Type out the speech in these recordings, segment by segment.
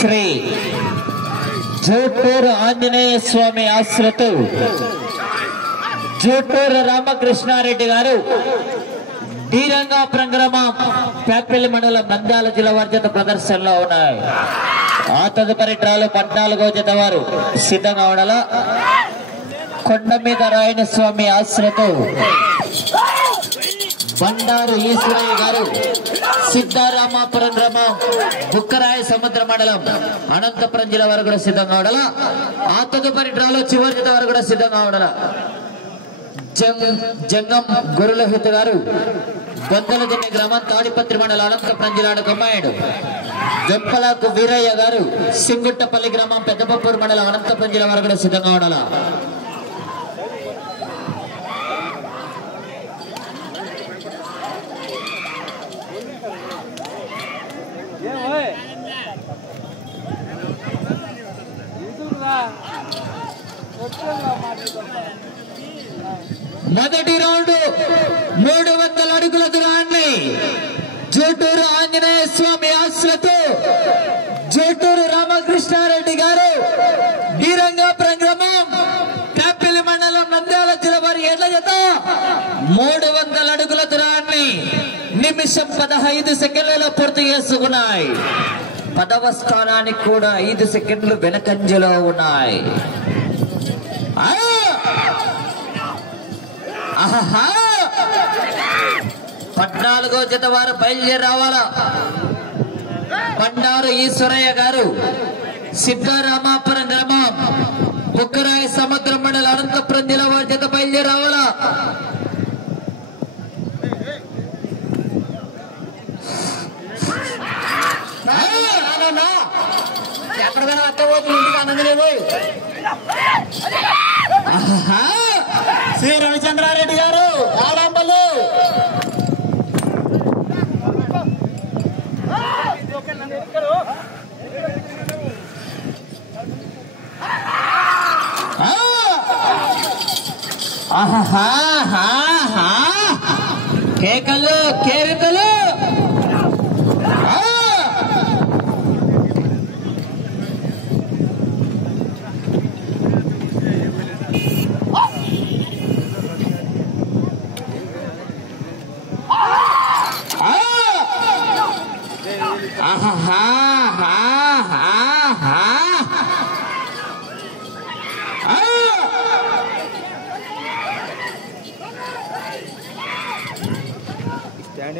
శ్రీ జూటూరు ఆంజనేయ స్వామి ఆశ్రతో జూటూరు రామకృష్ణారెడ్డి గారు ధీరంగా ప్రంగ్రామం పేపల్లి మండలం నంద్యాల జిల్లా వారి జత ప్రదర్శనలో ఉన్నాయి. ఆ తదుపరి డ్రాలో 14వ జత వారు సిద్ధంగా ఉండాల. కొండ మీద రాయణ స్వామి ఆశ్రతో బండారు ఈశ్వరయ్య గారు సిద్ధారామాపురం గ్రామం బుక్కరాయ సముద్ర మండలం అనంతపురం జిల్లా వారు కూడా సిద్ధంగా ఉండాల. ఆ తదుపరి డ్రాలో చివరి జత వారు కూడా సిద్ధంగా ఉండాల. జంగం గురులహిత గారు బొందలదిన్నె గ్రామం తాడిపత్రి మండలం అనంతపురం జిల్లా కమ్మాయుడు. జంపలకు వీరయ్య గారు సింగుట్టపల్లి గ్రామం పెద్దపప్పూరు మండలం అనంతపురం జిల్లా వారు కూడా సిద్ధంగా ఉండాల. మొదటి రౌండ్ 300 అడుగుల దూరాన్ని జూటూరు ఆంజనేయ స్వామి ఆశ్రతో జూటూరు రామకృష్ణారెడ్డి గారు ధీరంగా ప్రంగ్రామం పేపల్లి మండలం నంద్యాల జిల్లా వారి ఎడ్ల జత 300 అడుగుల దూరాన్ని నిమిషం 15 సెకండ్లలో పూర్తి చేసుకున్నాయి. 10వ స్థానానికి కూడా 5 సెకండ్లు వెనకంజలో ఉన్నాయి. 14వ జత వారు బయలుదేరి రావాలా. బండారు ఈశ్వరయ్య గారు సిద్ధారామాపురం గ్రామం బుక్కరాయ సముద్ర మండల అనంతపురం జిల్లా వారి జత బయలుదేరి రావాలా. ఎక్కడికైనా అత్తపోతుంది ఇంటికి అన్నది పోయి శ్రీ రవిచంద్రారెడ్డి గారు ఆరంభలు కేకలు కేరింతలు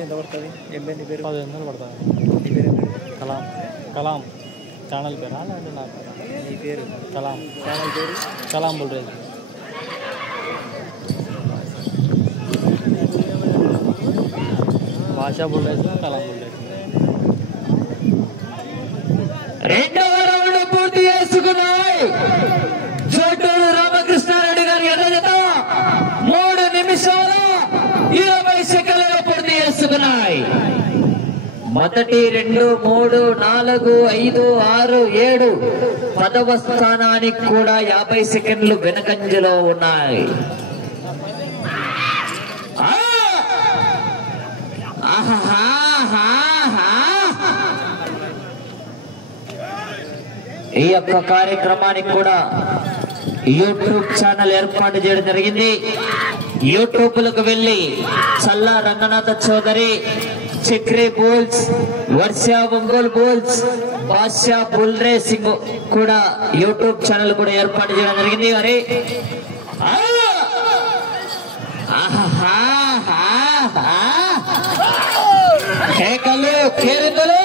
ఎంత పడుతుంది? ఎంబీ పేరు 10,000 పడుతుంది. నీ పేరు కలాం. కలాం ఛానల్ పేరా లేదంటే నా పేరా? నీ పేరు కలాం. ఛానల్ పేరు కలాం బుల్రేజ్. భాషా బుల్రేజ్ కలాం బుల్రేజ్. రెండవ రౌండ్ పూర్తి చేసుకున్నాయి. జూటూరు రామకృష్ణారెడ్డి గారి ఎర్ర జత 3 నిమిషాలు 20 సెకండ్లలో పూర్తి చేసుకున్నాయి. మొదటి 2, 3, 4, 5, 6, 7 10వ స్థానానికి కూడా 50 సెకండ్లు వెనకంజలో ఉన్నాయి. ఈ యొక్క కార్యక్రమానికి కూడా యూట్యూబ్ ఛానల్ ఏర్పాటు చేయడం జరిగింది. యూట్యూబ్ లకు వెళ్లి Challa Ranganatha Chowdary, Chakri bulls, Varsha Ongole bulls, Badshah bull racing కూడా యూట్యూబ్ ఛానల్ కూడా ఏర్పాటు చేయడం జరిగింది. మరి కేకలు కేరింతలు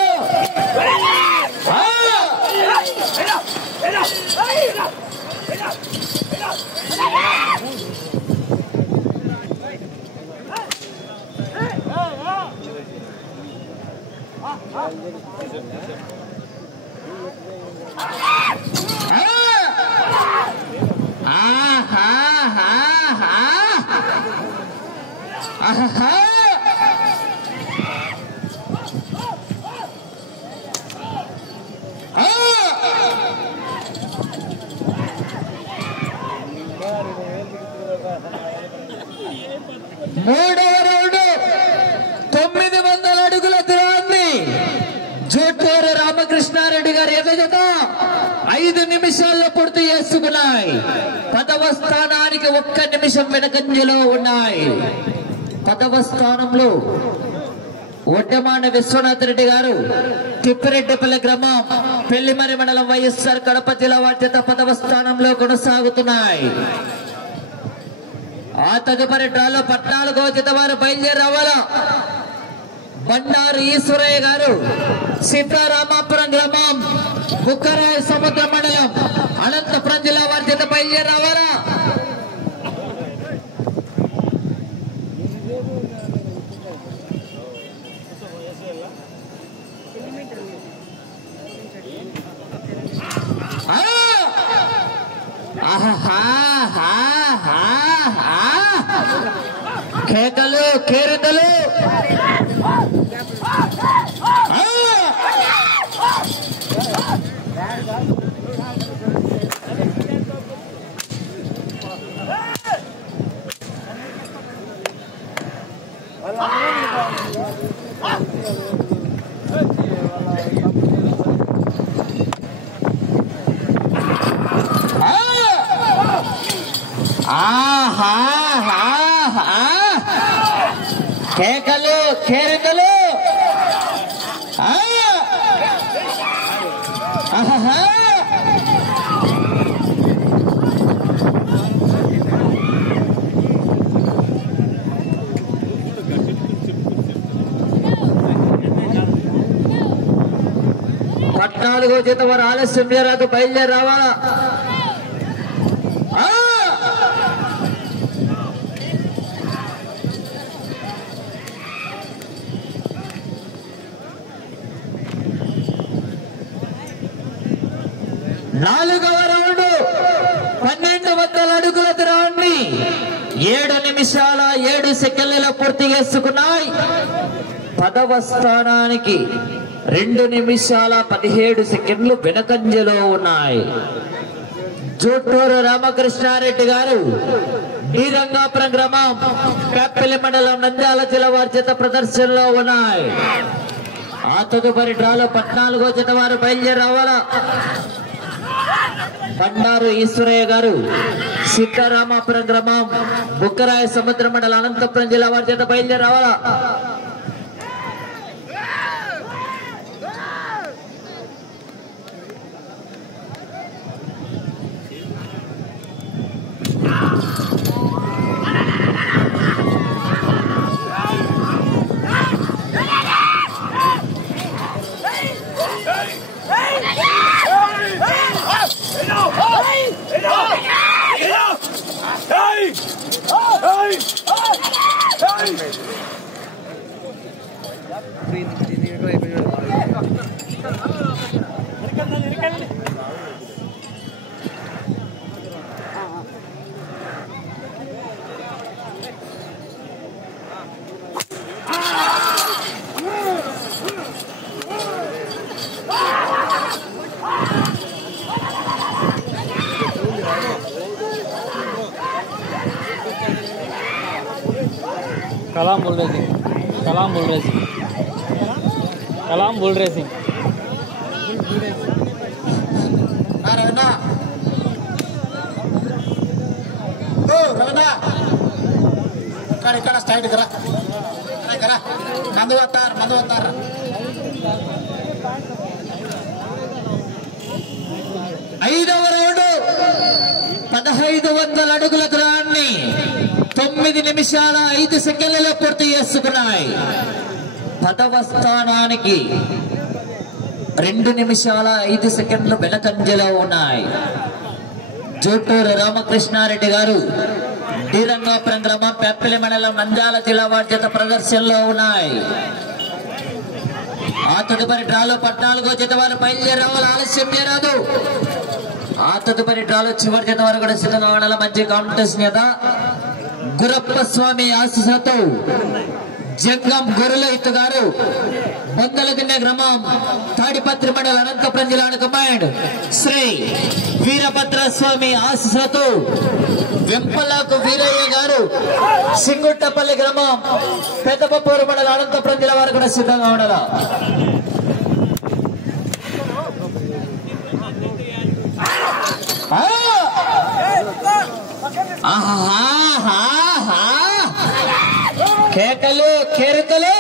మూడవ రౌండ్ 900 అడుగుల దూరాన్ని జూటూరు రామకృష్ణారెడ్డి గారి ఎర్ర జత ఉన్నాయి. 10వ స్థానానికి 1 నిమిషం వెనకంజలో ఉన్నాయి. 10వ స్థానంలో ఒడ్డమాన విశ్వనాథ్ రెడ్డి గారు, తిప్పిరెడ్డిపల్లి గ్రామం, పెళ్లిమరి మండలం, వైఎస్ఆర్ కడప జిల్లా వారి చేత 10వ స్థానంలో కొనసాగుతున్నాయి. ఆ తదుపరి డ్రాలో 14వ జత వారు బయలుదేరి రావాలా. బండారు ఈశ్వరయ్య గారు, సీతారామాపురం గ్రామం, బుక్కరాయ సముద్ర మండలం, అనంతపురం జిల్లా వారి చేత బయలుదేరి రావాలా. కేకలు, కేరింతలు. కేకలు, కేరింతలు. పద్నాలుగో జత వారు ఆలస్యం చేయరాదు, బయలుదేరి రావాలా. నాలుగవ రౌండ్ 1200 అడుగుల దూరాన్ని 7 నిమిషాల 7 సెకండ్లలో పూర్తి చేసుకున్నాయి. 10వ స్థానానికి 2 నిమిషాల 17 సెకండ్లు వెనకంజలో ఉన్నాయి. జోటూరు రామకృష్ణారెడ్డి గారు, డి రంగాపురం గ్రామం, కాప్పెల్లి మండలం, నంద్యాల జిల్లా వారి చేత ప్రదర్శనలో ఉన్నాయి. ఆ తదుపరి డ్రాలో 14వ జత వారు బయలుదేరి రావాలా. బండారు ఈశ్వరయ్య గారు, సీతారామాపురం గ్రామం, బుక్కరాయ సముద్ర మండలం, అనంతపురం జిల్లా వారి చేత బయలుదేరి రావాలా. कलाम बुल रेसिंग, कलाम बुल रेसिंग, कलाम बुल रेसिंग. रवना रवना ఇక్కడ స్టైట్ కరా కరా మందు వస్తారు. ఐదవ రౌండ్ 1500 అడుగుల దూరాన్ని 9 నిమిషాల 5 సెకండ్లలో పూర్తి చేసుకున్నాయి. 10వ స్థానానికి 2 నిమిషాల 5 సెకండ్లు వెనకంజలో ఉన్నాయి. జోటూరు రామకృష్ణారెడ్డి గారు, డి రంగాపురం గ్రామం, పెప్పిలి మండలం, నంద్యాల జిల్లా వారి చేత ప్రదర్శనలో ఉన్నాయి. ఆ తదుపరి డ్రాలో 14వ జత వారు బయలుదేరి రావాలి, ఆలస్యం చేయరాదు. ఆ తదుపరి డ్రాలో చివరి జత వారు కూడా సిద్ధంగా ఉండాలి. మంచి కాంపిటీషన్ కదా. గురప్ప స్వామి ఆశీస్సులతో జంగం గురులైతు గారు, బొందలగిన్నె గ్రామం, తాడిపత్రి మండలం, అనంతపురం జిల్లాను కమాండ్ శ్రీ వీరభద్ర స్వామి ఆశీస్సులతో వెంపలకు వీరయ్య గారు, సింగుట్టపల్లి గ్రామం, పెద్దపప్పూరు మండలం, అనంతపురం జిల్లా వారు కూడా సిద్ధంగా ఉండాలి. కేకలు కేరికలు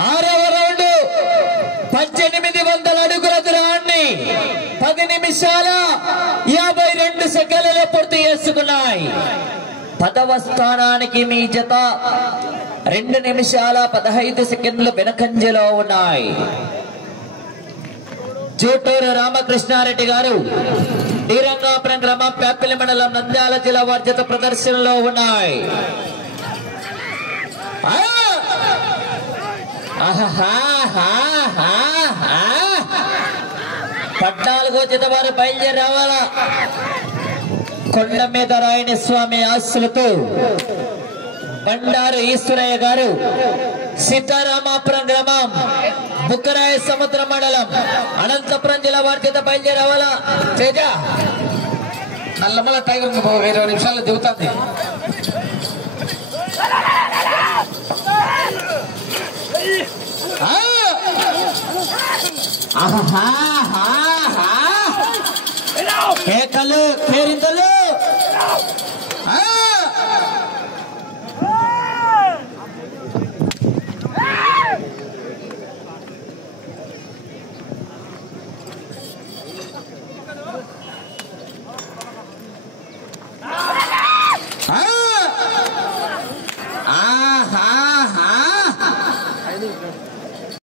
ఆరవ రౌండ్ 1800 అడుగుల దూరాన్ని 10 నిమిషాల 52 సెకండ్లలో పూర్తి చేసుకున్నాయి. 10వ స్థానానికి మీ జత 2 నిమిషాల 15 సెకండ్లు వెనకంజలో ఉన్నాయి. జూటూరు రామకృష్ణారెడ్డి గారు శ్రీరంగాపురం గ్రామం పేపల్లి మండలం నంద్యాల జిల్లా వారి జత ప్రదర్శనలో ఉన్నాయి. 14వ జత వారు బయలుదేరి రావాలా. కొండ మీద రాయని స్వామి ఆశలతో బండారు ఈశ్వరయ్య గారు సీతారామాపురం గ్రామం బుక్కరాయ సముద్ర మండలం అనంతపురం జిల్లా వారి చేత బయలుదేరి రావాలా. తేజ నల్లమల టైగర్ 20 నిమిషాల్లో దిగుతుంది. కేకలు కేరింతలు